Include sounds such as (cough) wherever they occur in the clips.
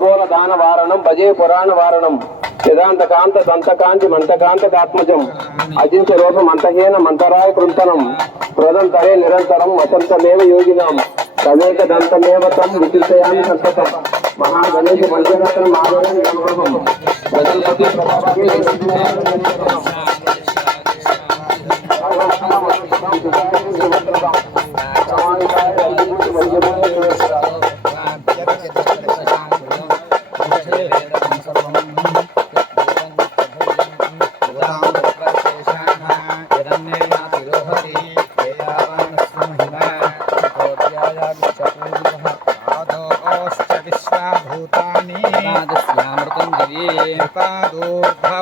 కపోల దాన వారణం భజే పురాణ వారణం వేదాంత కాంత దంతకాంతి మంతకాంత ఆత్మజం అజించ రూపం అంతహీన మంతరాయ కృంతనం ప్రదంతరే నిరంతరం వసంతమేవ యోగినాం తదేక దంతమేవ తం విచితయామి సంతతం మహాగణేశ పంచరత్న మాధవం గణపం గజపతి ప్రతాపతి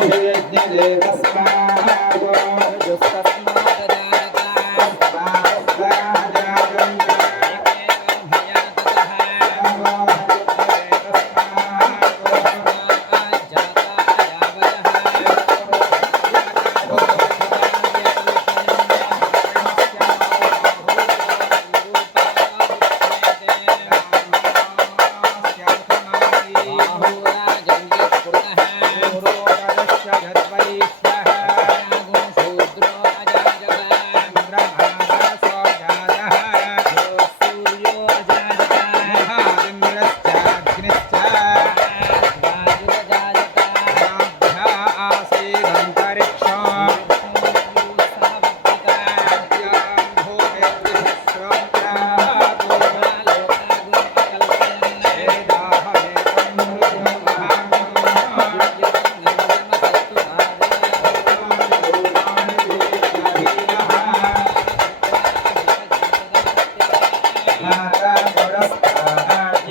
చందనో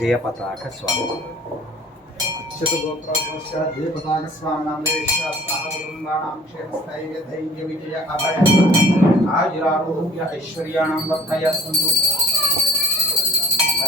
జయపతాక స్వామి. ఐశ్వర్యాణం వర్ధయ సంతు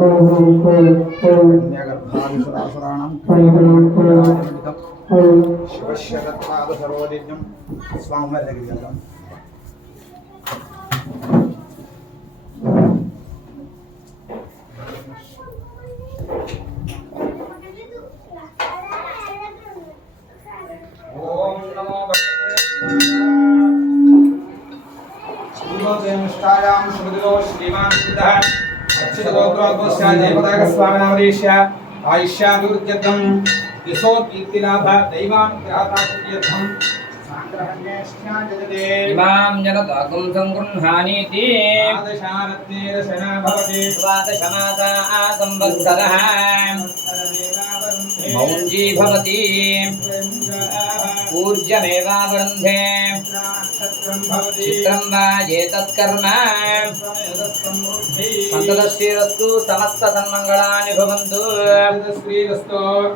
శంకర సర్వోదిజ్యం స్వామి దగ్గరికి వెళ్దాం स्वानामरेश यशोकीर्तिलाभ इमां जनताकुं सङ्गृह्णानीति द्वादशमासा संवत्सरः मौञ्जी भवति। चित्रं वा एतत्कर्म। सन्ततश्रीरस्तु समस्तसन्मङ्गलानि भवन्तु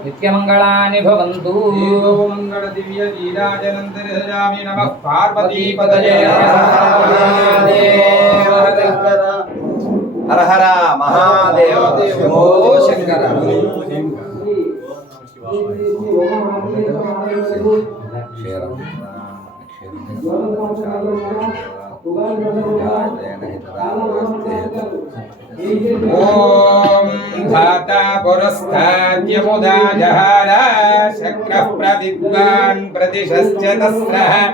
नित्यमङ्गलानि भवन्तु నీరాజనంతరిజామి నమ. పార్వతీపదయే హర హర మహాదేవ శంభో శంకర. ॐ धाता पुरस्ताद्यमुदा जहारा, शक्रः प्रदिग्वान् प्रतिशश्च तस्रः।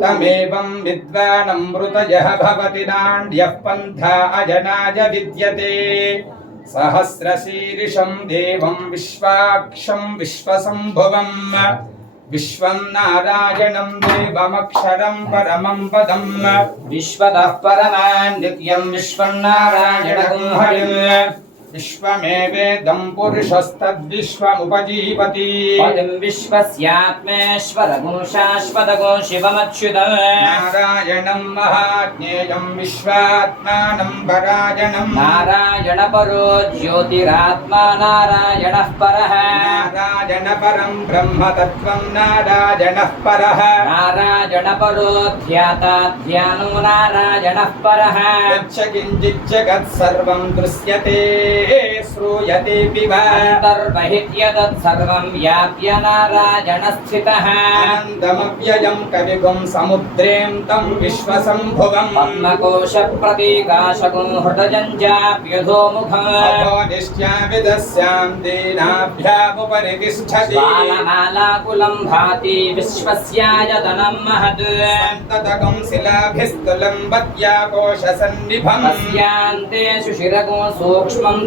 तमेवं विद्वानमृतयः भवति नाण्ड्यः पन्था अजनाय विद्यते। सहस्रशीर्षं देवं विश्वाक्षं विश्वसम्भुवम्। విశ్వం నారాయణం దేవమక్షరం పరమం పదం విశ్వతః పరమాన్ నిత్యం నారాయణ హరిం विश्वमेवेदं पुरुषस्तद्विश्वमुपजीवति। पदं शिवमच्युत। नारायणं महाज्ञेयं विश्वात्मानं परायणं नारायणपरो ज्योतिरात्मा नारायणः परः। ब्रह्म तत्त्वं नारायणः परः। नारायणपरो ध्याता ध्यानो नारायणः परः। यच्च किञ्चिच्च गत्सर्वं दृश्यते। వ్యాప్య నారాయణ స్థితః అనంతమవ్యయం కవిగుం సముద్రేం తం విశ్వసంభువం పద్మకోశ ప్రతీకాశకం హృదయం చాప్యధోముఖం అపో నిశ్చావిదస్యాం దీనాభ్యాముపరి తిష్టతి బాలమాలాకులం భాతి విశ్వస్యాయతనం మహత్ సంతతకం శిలాభిస్తులం వద్యాకోశ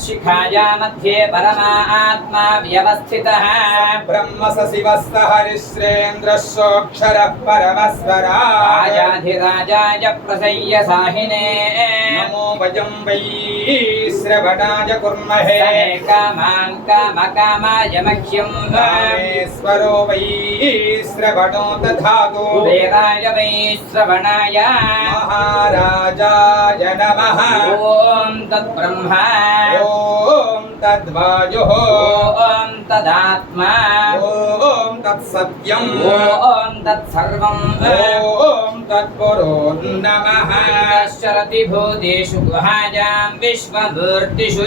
शिखाया मध्ये परमा आत्मा व्यवस्थितः। ब्रह्म स शिवः स परमस्वराजाधिराजाय प्रसय्य साहिने नमो वयं वै श्रवणाय कुर्महे। कामान् कामकामाय मह्यं स्वरो वै श्रवणो वै श्रवणाय। महाराजाय नमः ॐ तद्ब्रह्मा ॐ तद्वायुः ॐ तदात्मा ॐ तत्सत्यम् ॐ तत्सर्वम् ॐ तत्पुरो नमः शरति भूतेषु गुहायां विश्वमूर्तिषु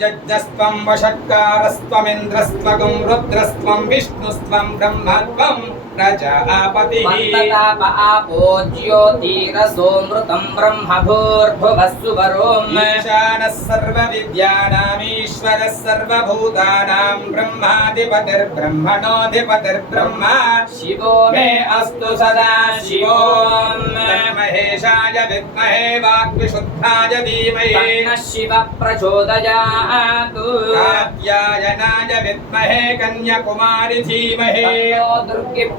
जज्जस्त्वं वषट्कारस्त्वमिन्द्रस्त्वगं रुद्रस्त्वं विष्णुस्त्वं ब्रह्मत्वम् प्रजापतिः। मत्तताप आपो ज्योतिरसोऽमृतं ब्रह्मभूर्भुवः सुवरोम् ईशानः सर्वविद्यानामीश्वरः सर्वभूतानां ब्रह्माधिपतिर्ब्रह्मणोऽधिपतिर्ब्रह्म। शिवो मे अस्तु सदा शिवो महेशाय विद्महे वाग्विशुद्धाय धीमहि। शिव प्रचोदयात्। कात्यायनाय विद्महे कन्याकुमारि धीमहि। दुर्गिप्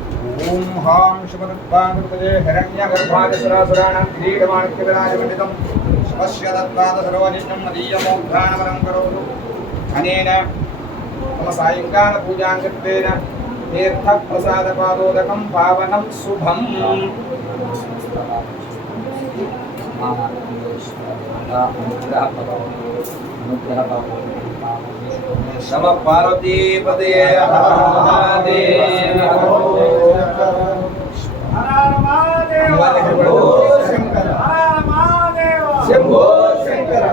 ఓం హాం శుభదత్పాదృతయే హిరణ్యగర్భాజసురాసురాణం కిరీటమాణిక్యవిరాజమండితం శివస్య తత్పాద సర్వనిష్టం మదీయమోద్ధానవరం కరోతు అనేన మమ సాయంకాల పూజాంగత్వేన తీర్థప్రసాదపాదోదకం పావనం శుభం శవ పార్వతీపదే శంభో శంకర.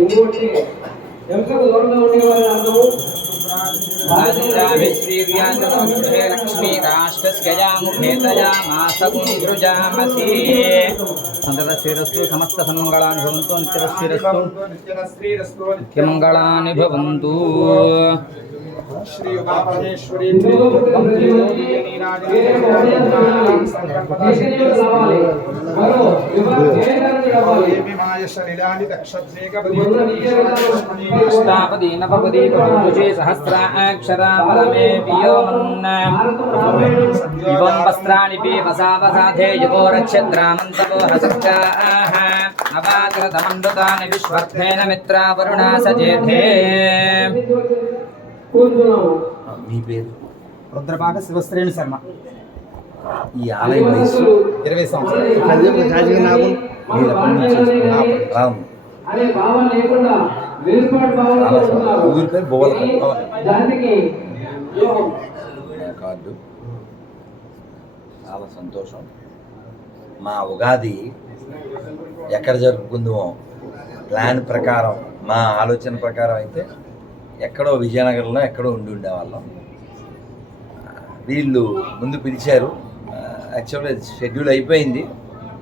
ఇంకోటి ఎంతకు దూరంగా ఉండేవారు అందరూ రాజరాజశ్రీర్యాజనముఖే లక్ష్మీకాష్టస్యజాముఖే తయామాసగుంధృజామసి సంతతశ్రీరస్తు సమస్త సన్మంగళాని భవంతు నిత్యశ్రీరస్తు నిత్యమంగళాని భవంతు శ్రీ ఉమాపరమేశ్వరీ అష్టాపదీ నవపదీ బహుభుజే సహస్రాక్షరా పరమే వ్యోమన్న ఇవం వస్త్రాణి పీవసావసాధే యతో రక్షద్రామంతవో హసర్గాః నవాచరతమమృతాని విశ్వర్థేన మిత్రావరుణా సజేధే కూర్చున్నాము మీ పేరు రుద్రపాక శివశ్రేణి శర్మ ఈ ఆలయం వయసు ఇరవై సంవత్సరాలు మీరు ఎప్పటి నుంచి? రాము. ఊరి పేరు నా కార్డు. చాలా సంతోషం. మా ఉగాది ఎక్కడ జరుపుకుందామో ప్లాన్ ప్రకారం మా ఆలోచన ప్రకారం అయితే ఎక్కడో విజయనగరంలో ఎక్కడో ఉండి ఉండేవాళ్ళం. వీళ్ళు ముందు పిలిచారు. యాక్చువల్గా షెడ్యూల్ అయిపోయింది.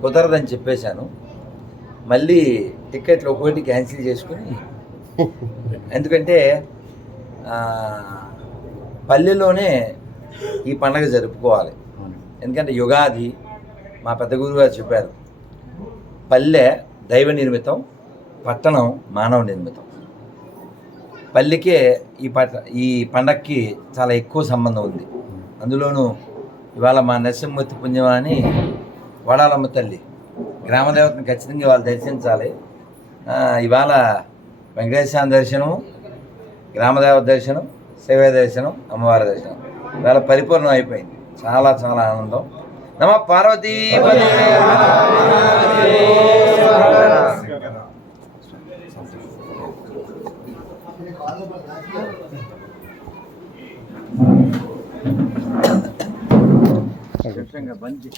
కుదరదని చెప్పేశాను. మళ్ళీ టికెట్లు ఒక్కొక్కటి క్యాన్సిల్ చేసుకుని (laughs) ఎందుకంటే పల్లెలోనే ఈ పండగ జరుపుకోవాలి. ఎందుకంటే యుగాది మా పెద్ద గురువు గారు చెప్పారు. పల్లె దైవ నిర్మితం పట్టణం మానవ నిర్మితం. పల్లెకే ఈ పట్ట ఈ పండక్కి చాలా ఎక్కువ సంబంధం ఉంది. అందులోనూ ఇవాళ మా నరసింహమూర్తి పుణ్యం అని వడాలమ్మ తల్లి. గ్రామదేవతను ఖచ్చితంగా ఇవాళ దర్శించాలి. ఇవాళ వెంకటేశ్వర దర్శనం గ్రామదేవత దర్శనం శైవ దర్శనం అమ్మవారి దర్శనం. ఇవాళ పరిపూర్ణం అయిపోయింది. చాలా చాలా ఆనందం. నమ పార్వతీ బంచి